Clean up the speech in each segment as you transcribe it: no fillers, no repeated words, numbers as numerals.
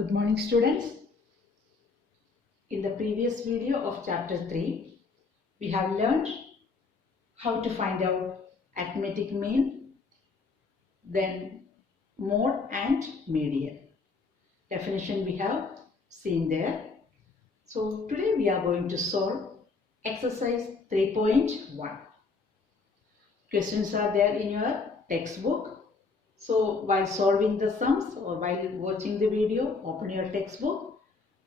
Good morning, students. In the previous video of chapter 3, we have learned how to find out arithmetic mean, then mode and median. Definition we have seen there. So today we are going to solve exercise 3.1. Questions are there in your textbook. So while solving the sums or while watching the video, open your textbook,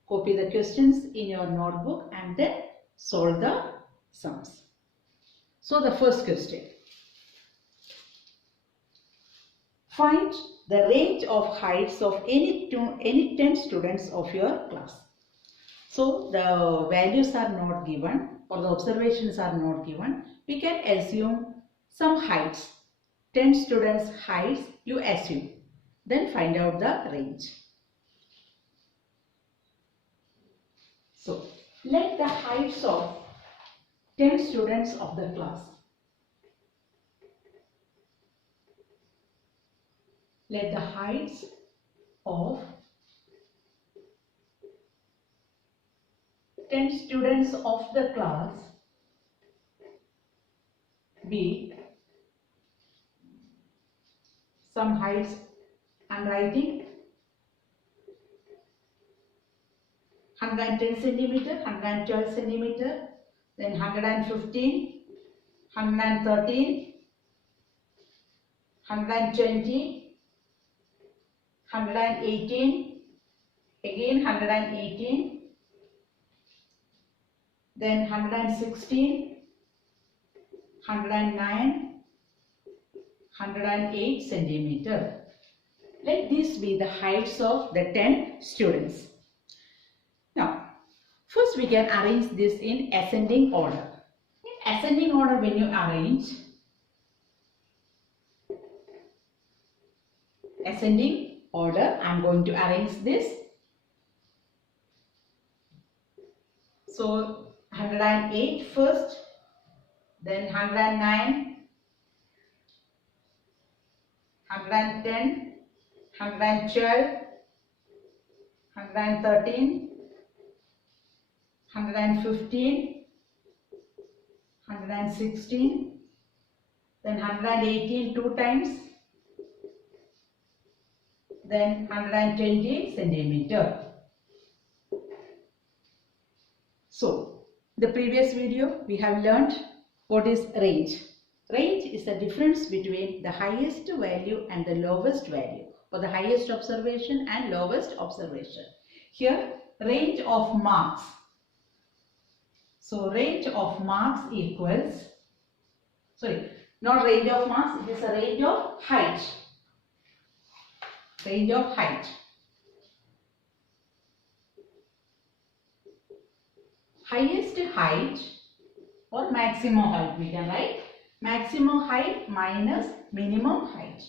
copy the questions in your notebook and then solve the sums. So the first question. Find the range of heights of any 10 students of your class. So the values are not given or the observations are not given. We can assume some heights. 10 students heights you assume. Then find out the range. So let the heights of 10 students of the class. Let the heights of 10 students of the class be some heights. I am writing 110 centimeter, 112 centimeter, then 115, 113, 120, 118, again 118, then 116, 109, 108 centimeter. Let this be the heights of the 10 students. Now, first we can arrange this in ascending order. In ascending order, when you arrange, ascending order, I am going to arrange this. So, 108 first, then 109, 110, 112, 113, 115, 116, then 118 two times, then 120 centimeter. So, the previous video we have learnt what is range. Range is the difference between the highest value and the lowest value, or the highest observation and lowest observation. Here, range of marks. So, range of marks equals, not range of marks, it is a range of height. Range of height. Highest height or maximum height we can write. Maximum height minus minimum height.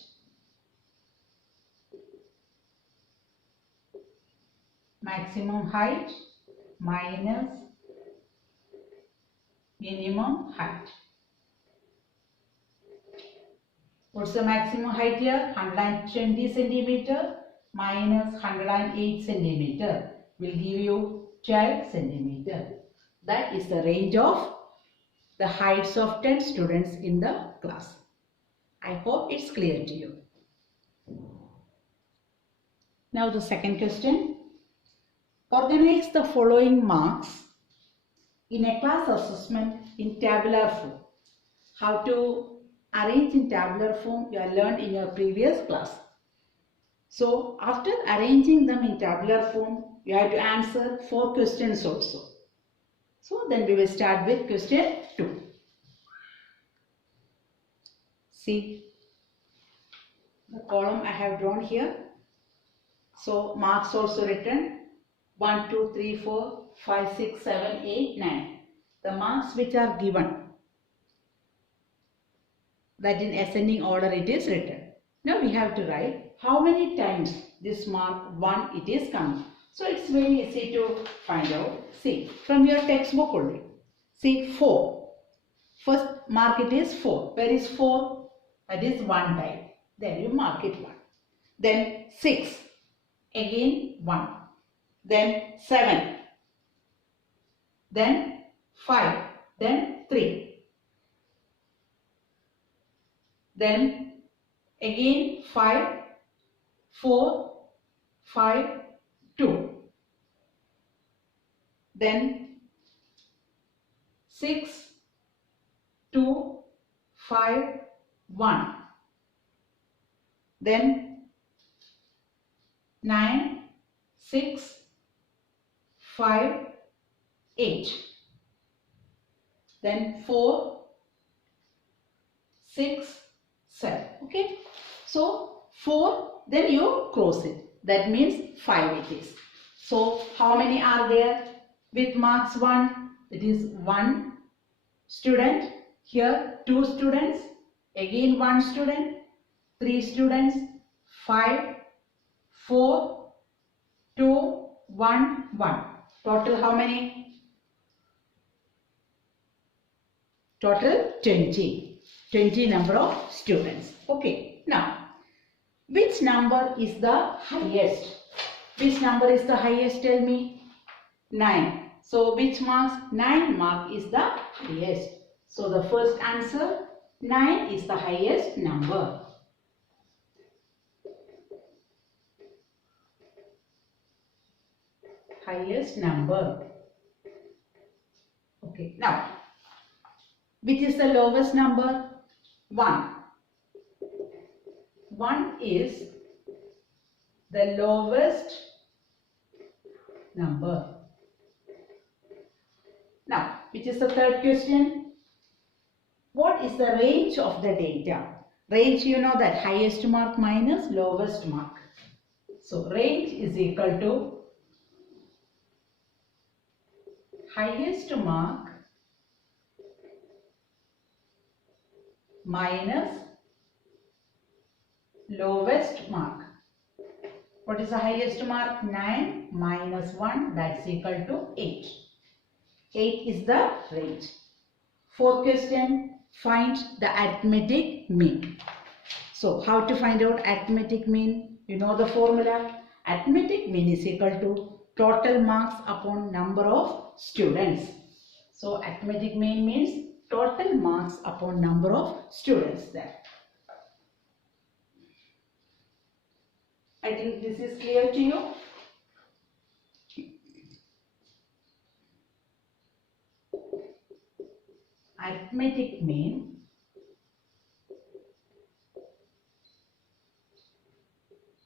Maximum height minus minimum height. What's the maximum height here? 120 centimeter minus 108 centimeter will give you 12 centimeter. That is the range of the heights of 10 students in the class. I hope it's clear to you. Now the second question. Organize the following marks in a class assessment in tabular form. How to arrange in tabular form you have learned in your previous class. So after arranging them in tabular form, you have to answer 4 questions also. So then we will start with question 2. See the column I have drawn here. So marks also written 1, 2, 3, 4, 5, 6, 7, 8, 9. The marks which are given, that in ascending order it is written. Now we have to write how many times this mark 1 it is coming. So it's very easy to find out. See, from your textbook only. See, 4. First mark it is 4. Where is 4? That is 1 time. Then you mark it 1. Then 6. again 1, then 7, then 5, then 3, then again 5, 4, 5, 2, then 6, 2, 5, 1, then 9, 6, 5, 8, then 4, 6, 7. Okay. So 4, then you cross it. That means 5 it is. So how many are there with marks 1? It is 1 student. Here 2 students. Again 1 student. 3 students. 5, 4, 2, 1, 1. Total how many? Total 20. 20 number of students. Okay. Now, which number is the highest? Which number is the highest? Tell me. 9. So, which marks? 9 mark is the highest. So, the first answer, 9 is the highest number. Highest number. Okay. Now, which is the lowest number? 1. 1 is the lowest number. Now, which is the third question? What is the range of the data? Range, you know that highest mark minus lowest mark. So, range is equal to highest mark minus lowest mark. What is the highest mark? 9 minus 1, that's equal to 8. 8 is the range. Fourth question, find the arithmetic mean. So, how to find out arithmetic mean? You know the formula. Arithmetic mean is equal to total marks upon number of students. So, arithmetic mean means total marks upon number of students there. I think this is clear to you. Arithmetic mean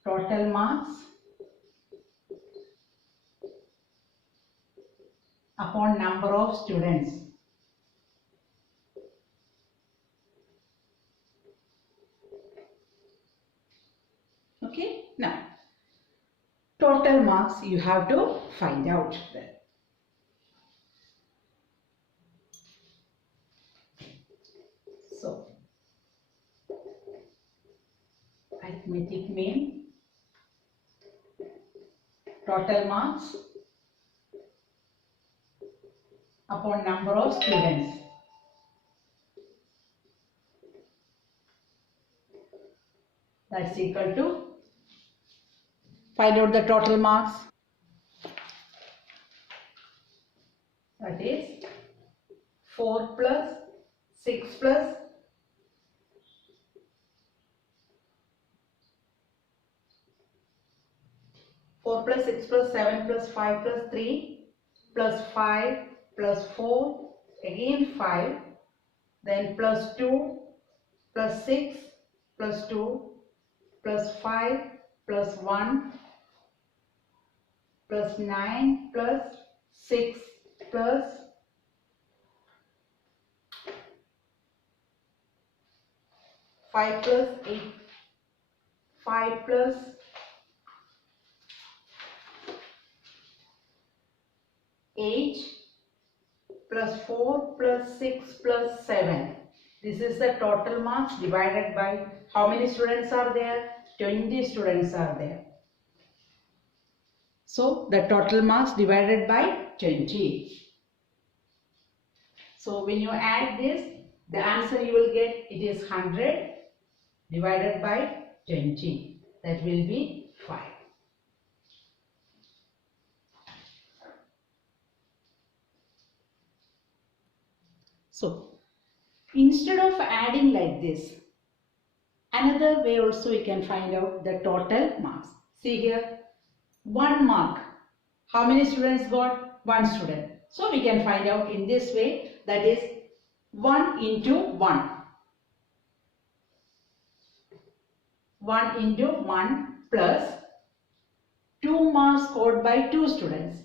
total marks upon number of students. Okay, now total marks you have to find out there. So, arithmetic mean total marks upon number of students. That's equal to, find out the total marks. That is 4 plus 6 plus 4 plus 6 plus 7 plus 5 plus 3 plus 5 plus 4, again 5, then plus 2 plus 6 plus 2 plus 5 plus 1 plus 9 plus 6 plus 5 plus 8, 5 plus 8 plus 4 plus 6 plus 7. This is the total marks divided by how many students are there? 20 students are there. So the total marks divided by 20. So when you add this, the answer you will get, it is 100 divided by 20. That will be 5. So instead of adding like this, another way also we can find out the total marks. See here, 1 mark. How many students got? 1 student. So we can find out in this way, that is 1 into 1. 1 into 1 plus 2 marks scored by 2 students.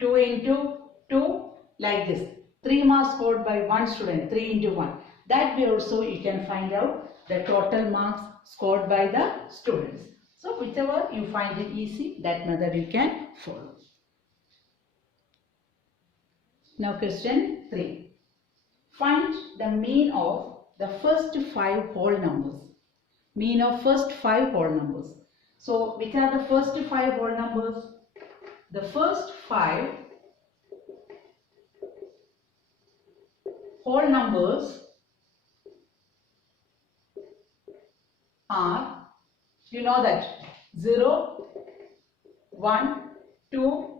2 into 2 like this. 3 marks scored by 1 student. 3 into 1. That way also you can find out the total marks scored by the students. So whichever you find it easy, that method you can follow. Now question 3. Find the mean of the first 5 whole numbers. Mean of first 5 whole numbers. So which are the first 5 whole numbers? The first 5 whole numbers are, you know that, 0, 1, 2,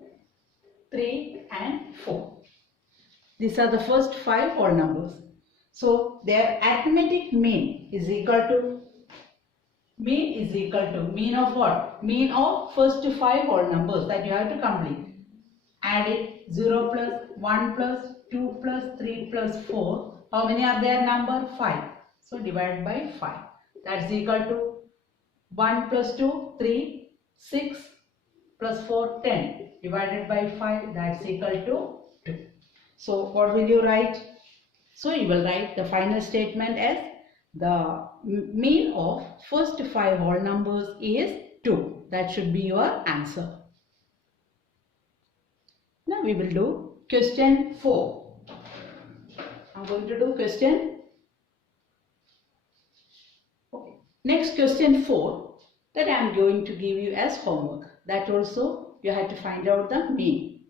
3 and 4. These are the first 5 whole numbers. So their arithmetic mean is equal to, mean of what? Mean of first 5 whole numbers that you have to complete. Add it, 0 plus 1 plus 2 plus 3 plus 4. How many are there? Number 5. So divide by 5. That's equal to 1 plus 2, 3, 6 plus 4, 10. Divided by 5, that's equal to 2. So what will you write? So you will write the final statement as the mean of first 5 whole numbers is 2. That should be your answer. Now we will do question 4. I'm going to do question. Okay. Next question 4 that I am going to give you as homework. That also you have to find out the mean.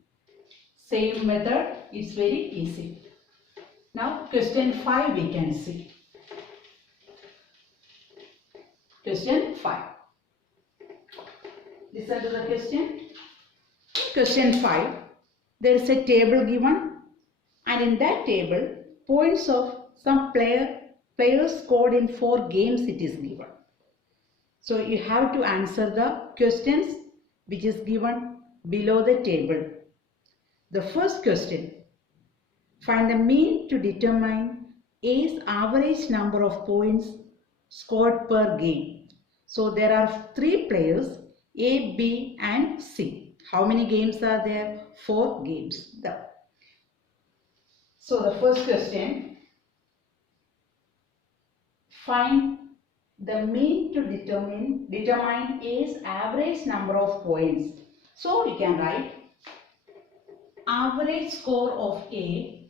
Same method is very easy. Now question 5 we can see. Question 5. Listen to the question. Question 5. There is a table given, and in that table points of some players scored in 4 games it is given. So you have to answer the questions which is given below the table. The first question. Find the mean to determine A's average number of points scored per game. So there are 3 players, A, B and C. How many games are there? 4 games. So the first question. Find the mean to determine A's average number of points. So we can write average score of A.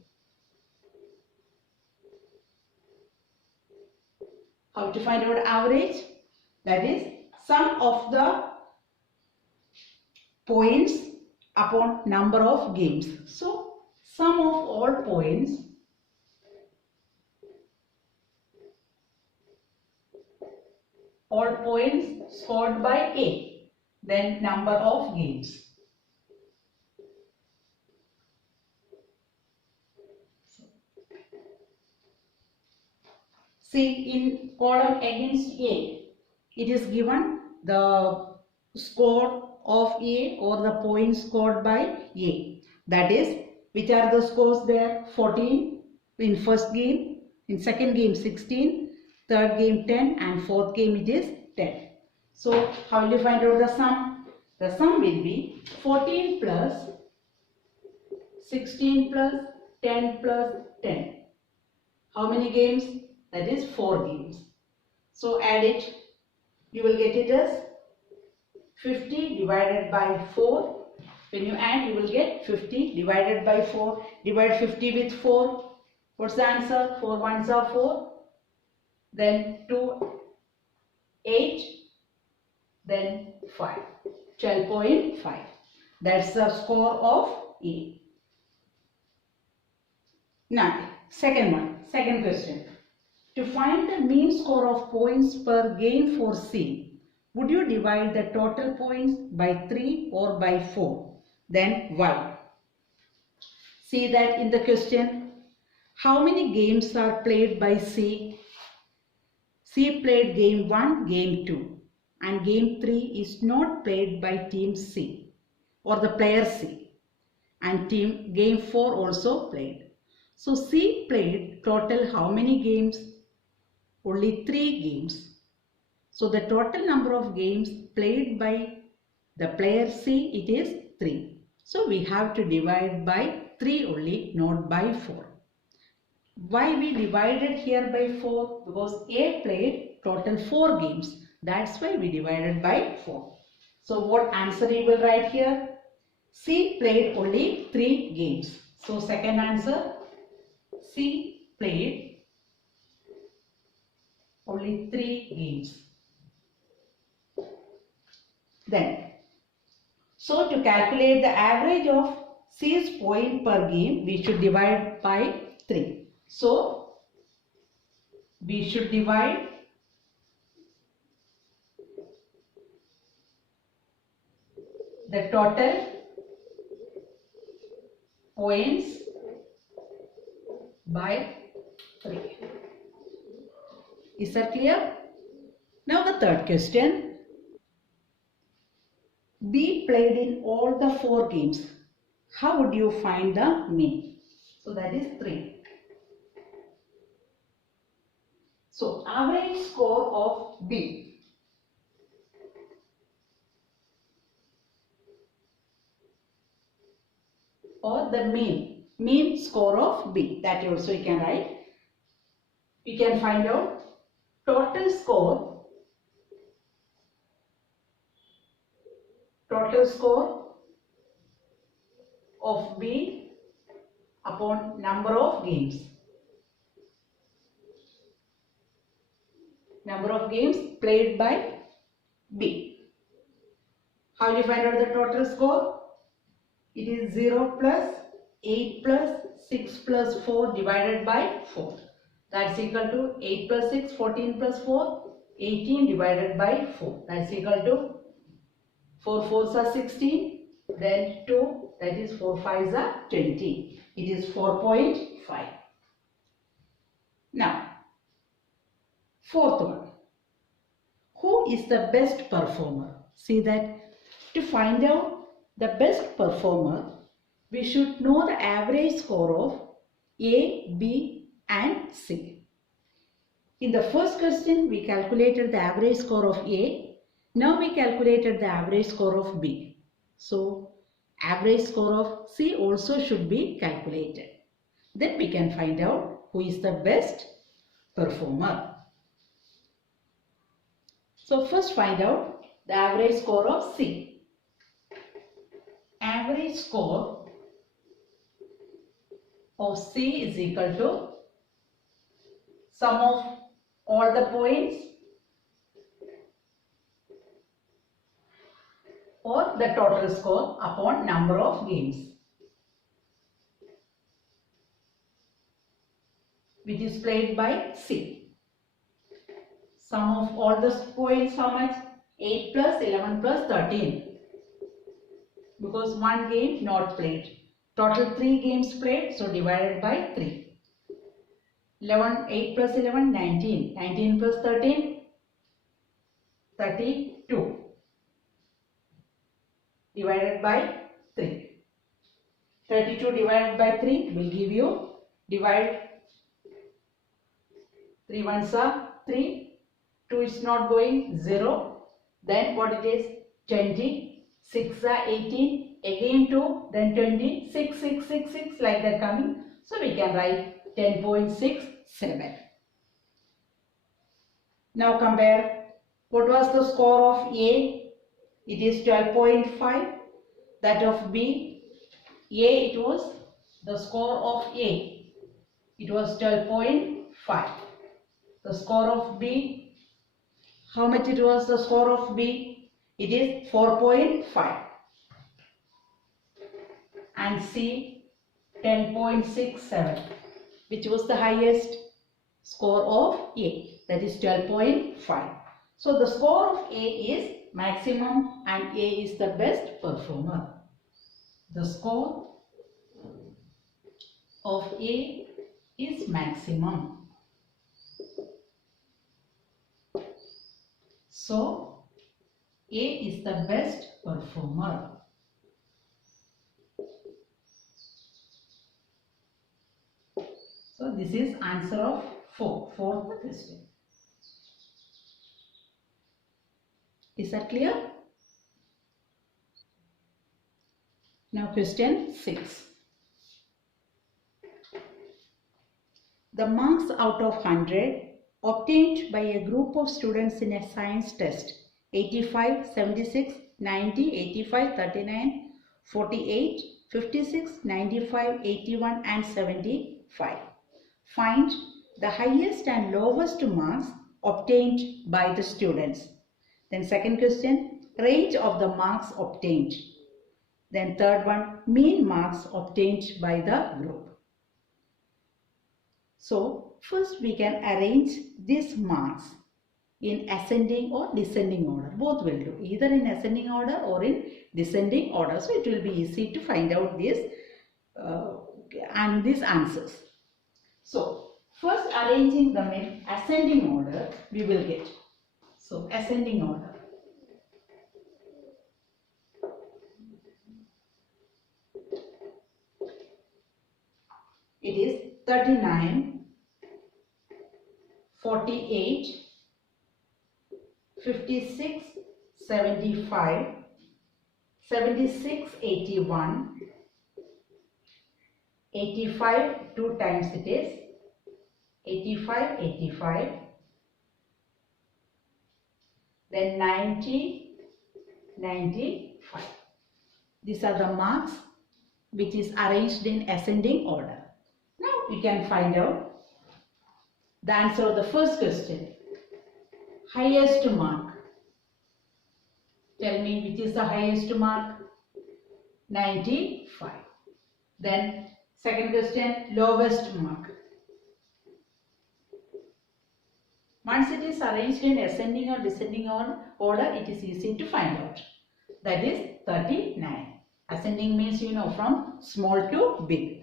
How to find out average? That is sum of the points upon number of games. So sum of all points scored by A, then number of games. See, in column against A, it is given the score of A or the points scored by A. That is, which are the scores there? 14 in first game, in second game 16, third game 10 and fourth game it is 10. So how will you find out the sum? The sum will be 14 plus 16 plus 10 plus 10. How many games? That is 4 games. So add it. You will get it as 50 divided by 4. When you add, you will get 50 divided by 4. Divide 50 with 4. What's the answer? 4 ones are 4. Then 2, 8. Then 5. 12.5. That's the score of A. Now, second question. To find the mean score of points per game for C, would you divide the total points by 3 or by 4? Then why? See that in the question, How many games are played by C? C played game 1, game 2 and game 3 is not played by team C or the player C, and team game 4 also played. So C played total how many games? Only 3 games. So the total number of games played by the player C, it is 3. So we have to divide by 3 only, not by 4. Why we divided here by 4? Because A played total 4 games. That's why we divided by 4. So what answer you will write here? C played only 3 games. So second answer, C played only 3 games. Then, so to calculate the average of C's point per game, we should divide by 3. So, we should divide the total points by 3. Is that clear? Now the third question. B played in all the 4 games. How would you find the mean? So that is 3. So average score of B. Or the mean score of B. That also you can write. You can find out total score of B upon number of games. Number of games played by B. How do you find out the total score? It is 0 plus 8 plus 6 plus 4 divided by 4. That's equal to 8 plus 6, 14 plus 4, 18 divided by 4. That's equal to 4 fours are 16, then 2, that is 4 fives are 20. It is 4.5. Now, fourth one. Who is the best performer? See that to find out the best performer, we should know the average score of A, B and C. In the first question, we calculated the average score of A. Now we calculated the average score of B. So, average score of C also should be calculated. Then we can find out who is the best performer. So, first find out the average score of C. Average score of C is equal to sum of all the points or the total score upon number of games, which is played by C. Sum of all the points, how much? 8 plus 11 plus 13. Because one game not played. Total 3 games played, so divided by 3. 8 plus 11, 19. 19 plus 13, 32. Divided by 3. 32 divided by 3 will give you, divide 3 ones are 3, 2 is not going, 0. Then what it is? 20, 6 are 18, again 2, then 20, 6, 6, 6, 6 like that coming. So we can write 10.67. Now compare, what was the score of A? It is 12.5. That of B, it was the score of A. It was 12.5. The score of B, how much it was the score of B? It is 4.5. And C, 10.67. Which was the highest? Score of A. That is 12.5. So the score of A is maximum and A is the best performer. The score of A is maximum. So A is the best performer. So this is answer of fourth question. Is that clear? Now question 6. The marks out of 100 obtained by a group of students in a science test 85, 76, 90, 85, 39, 48, 56, 95, 81 and 75. Find the highest and lowest marks obtained by the students. Then second question, range of the marks obtained. Then third one, mean marks obtained by the group. So first we can arrange these marks in ascending or descending order. Both will do, either in ascending order or in descending order. So it will be easy to find out this and these answers. So first arranging them in ascending order we will get. So ascending order. It is 39, 48, 56, 75, 76, 81, 85, 2 times it is, 85, 85, then 90, 95. These are the marks which is arranged in ascending order. Now we can find out the answer of the first question. Highest mark. Tell me which is the highest mark? 95. Then second question, lowest mark. Once it is arranged in ascending or descending order, it is easy to find out. That is 39. Ascending means you know from small to big.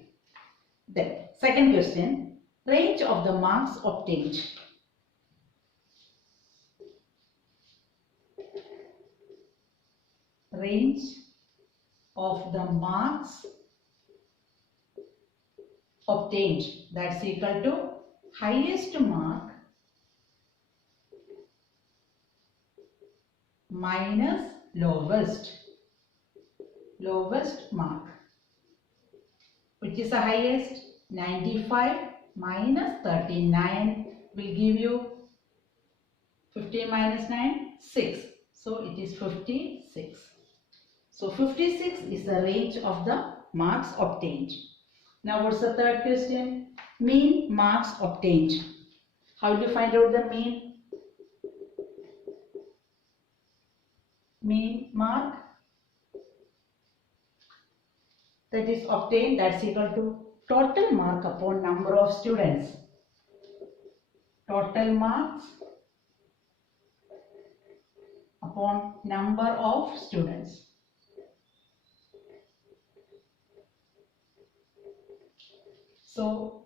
Then second question, range of the marks obtained. Range of the marks obtained, that's equal to highest mark minus lowest mark. Which is the highest? 95 minus 39 will give you 15 minus 9, 6. So it is 56. So 56 is the range of the marks obtained. Now what's the third question? Mean marks obtained. How do you find out the mean? Mean mark that is obtained, that's equal to total mark upon number of students. Total marks upon number of students. So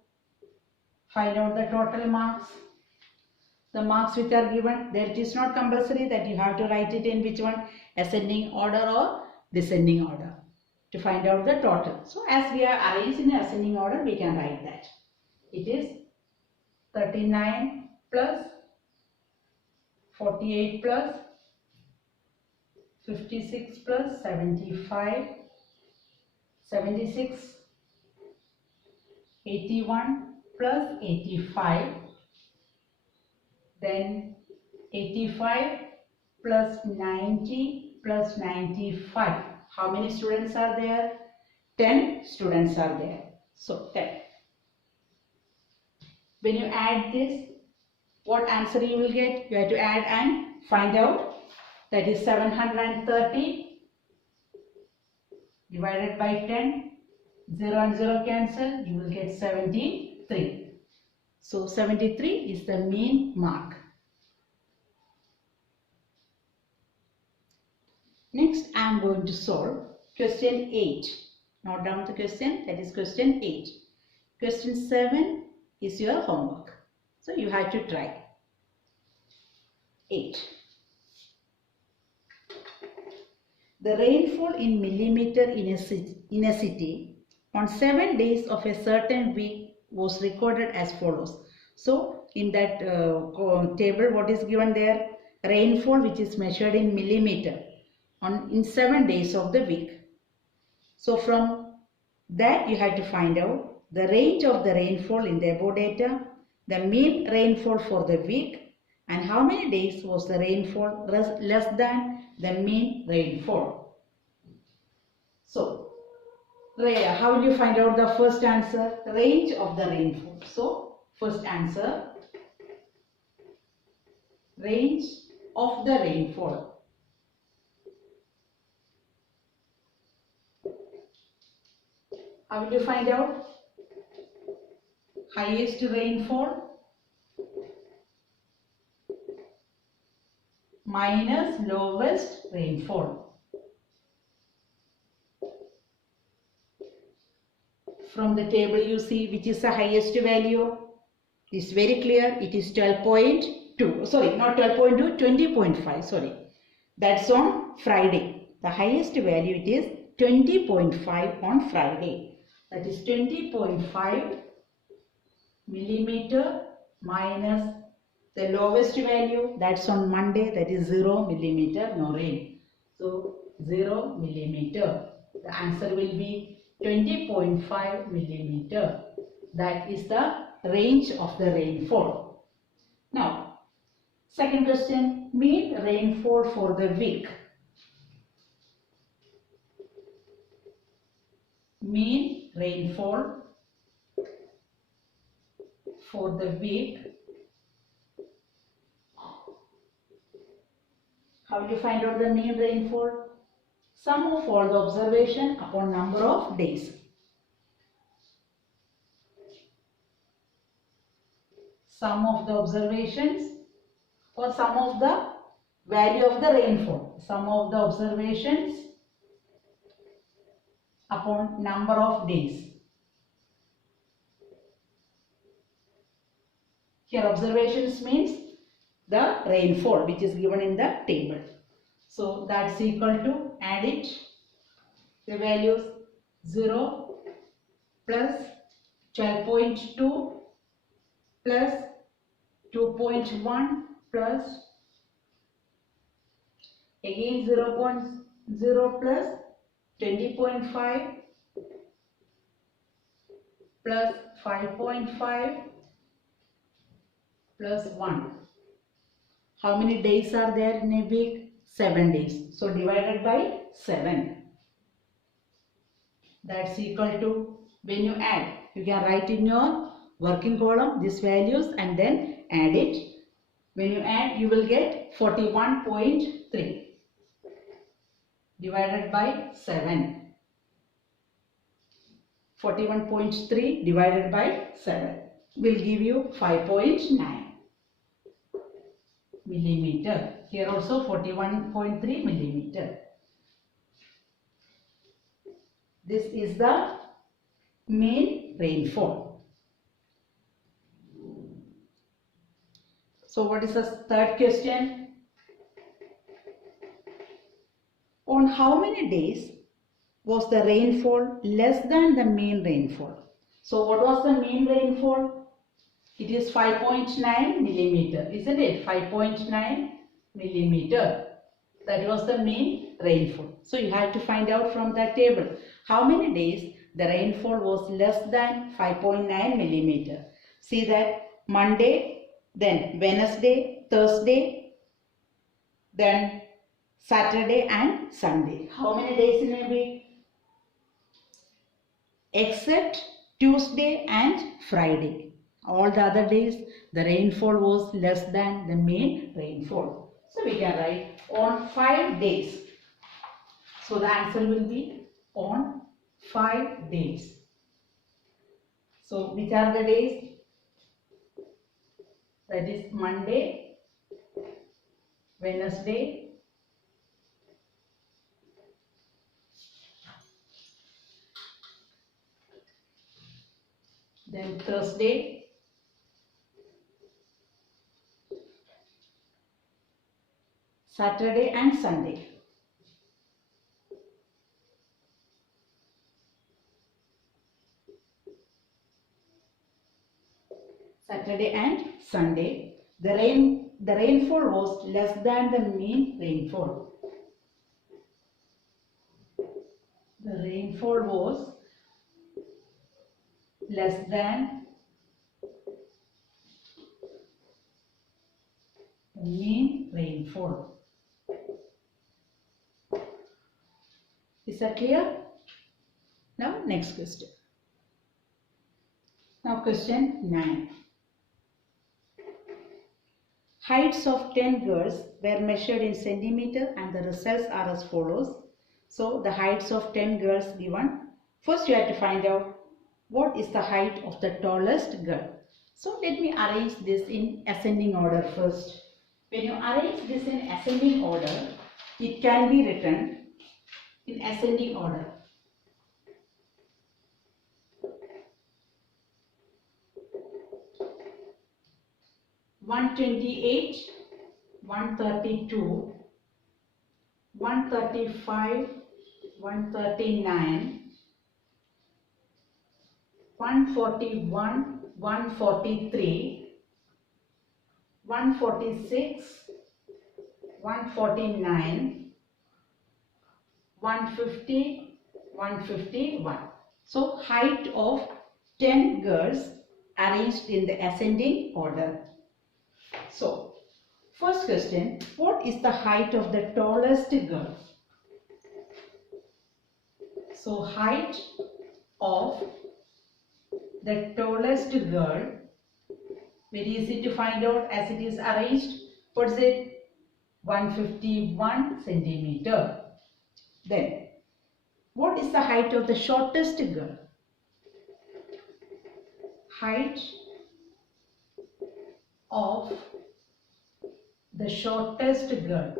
find out the total marks. The marks which are given, there it is not compulsory that you have to write it in which one, ascending order or descending order, to find out the total. So as we are arranged in ascending order, we can write that. It is 39 plus 48 plus 56 plus 75, 76, 81 plus 85, then 85 plus 90 plus 95. How many students are there? 10 students are there. So 10. When you add this, what answer you will get? You have to add and find out. That is 730 divided by 10. 0 and 0 cancel. You will get 73. So 73 is the mean mark. Next I am going to solve question 8. Note down the question, that is question 8. Question 7 is your homework. So you have to try. 8. The rainfall in millimeter in a city on 7 days of a certain week was recorded as follows. So in that table, what is given there? Rainfall which is measured in millimeter in 7 days of the week. So from that you have to find out the range of the rainfall in the above data, the mean rainfall for the week, and how many days was the rainfall less than the mean rainfall. So, how will you find out the first answer? Range of the rainfall. So, first answer, range of the rainfall. How will you find out? Highest rainfall minus lowest rainfall. From the table you see which is the highest value. It's very clear. It is 12.2. Sorry, not 12.2, 20.5. Sorry. That's on Friday. The highest value it is 20.5 on Friday. That is 20.5 millimeter minus the lowest value, that's on Monday, that is 0 millimeter, no rain. So 0 millimeter. The answer will be 20.5 millimeter. That is the range of the rainfall. Now, second question, mean rainfall for the week. Mean rainfall for the week. How do you find out the mean rainfall? Sum of all the observation upon number of days. Sum of the observations or sum of the value of the rainfall. Sum of the observations upon number of days. Here observations means the rainfall which is given in the table. So that's equal to, add it, the values 0 plus 12.2 plus 2.1 plus again 0.0 plus 20.5 plus 5.5 plus 1. How many days are there in a week? 7 days. So divided by 7. That's equal to, when you add, you can write in your working column these values and then add it. When you add, you will get 41.3 divided by 7. 41.3 divided by 7 will give you 5.9 millimeter. Here also 41.3 millimeter. This is the mean rainfall. So what is the third question? On how many days was the rainfall less than the mean rainfall? So what was the mean rainfall? It is 5.9 millimeter, isn't it? 5.9 millimeter. That was the mean rainfall. So you have to find out from that table how many days the rainfall was less than 5.9 millimeter. See that Monday, then Wednesday, Thursday, then Saturday and Sunday. How many days in a week? Except Tuesday and Friday. All the other days the rainfall was less than the mean rainfall. So we can write on 5 days. So the answer will be on 5 days. So which are the days? That is Monday, Wednesday, then Thursday, Saturday and Sunday. Saturday and Sunday, the rainfall was less than the mean rainfall. The rainfall was less than the mean rainfall. Is that clear? Now next question. Now question 9. Heights of 10 girls were measured in centimeter and the results are as follows. So the heights of 10 girls given. First you have to find out what is the height of the tallest girl. So let me arrange this in ascending order first. When you arrange this in ascending order, it can be written in ascending order. One 28, 132, 135, 139, 141, 143, 146, 149, 150, 151. So height of 10 girls arranged in the ascending order. So first question, what is the height of the tallest girl? So height of the tallest girl, very easy to find out as it is arranged. What is it? 151 centimeter. Then what is the height of the shortest girl? Height of the shortest girl,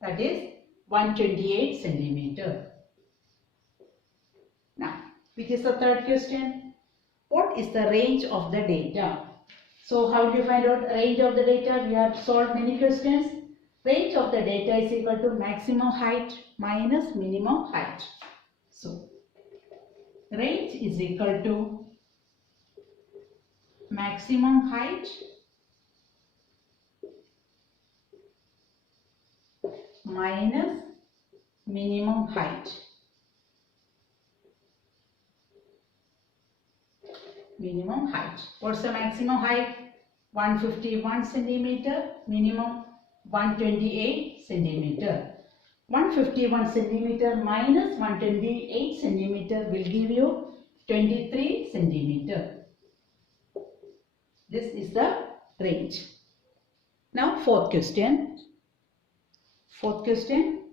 that is 128 centimeter. Now, which is the third question? What is the range of the data? So how do you find out range of the data? We have solved many questions. Range of the data is equal to maximum height minus minimum height. So range is equal to maximum height minus minimum height. Minimum height. What's the maximum height? 151 centimeter. Minimum 128 centimeter. 151 centimeter minus 128 centimeter will give you 23 centimeter. This is the range. Now fourth question. Fourth question.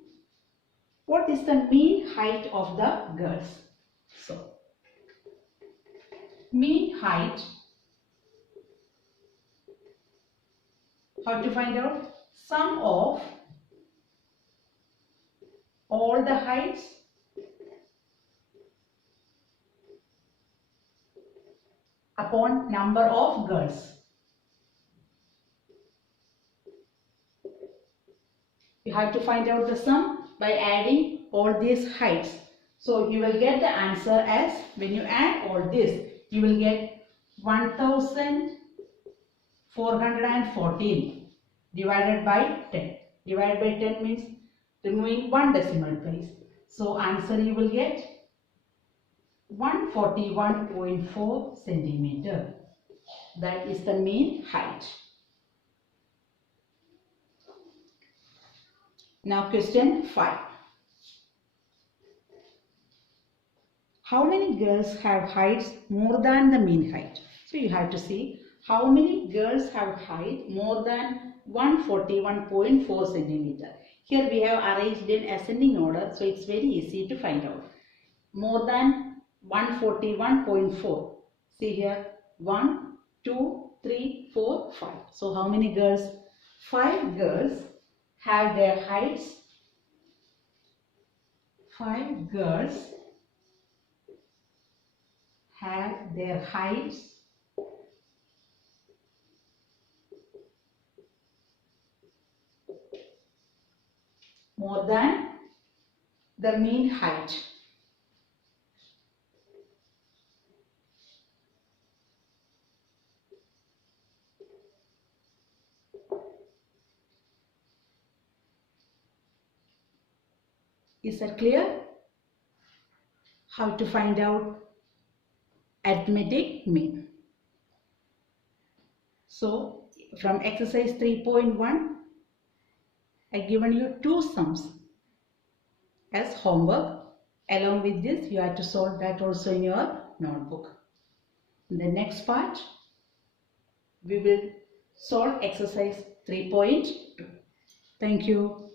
What is the mean height of the girls? So mean height. How to find out? Sum of all the heights upon number of girls. You have to find out the sum by adding all these heights. So you will get the answer as, when you add all this, you will get 1414 divided by 10. Divided by 10 means removing one decimal place. So answer you will get 141.4 centimeter. That is the mean height. Now question 5. How many girls have heights more than the mean height? So you have to see how many girls have height more than 141.4 centimeter. Here we have arranged in ascending order, so it's very easy to find out. More than 141.4. See here, 1, 2, 3, 4, 5. So how many girls? 5 girls have their heights. 5 girls have their heights more than the mean height. Is that clear? How to find out arithmetic mean. So from exercise 3.1, I given you two sums as homework. Along with this, you have to solve that also in your notebook. In the next part, we will solve exercise 3.2. Thank you.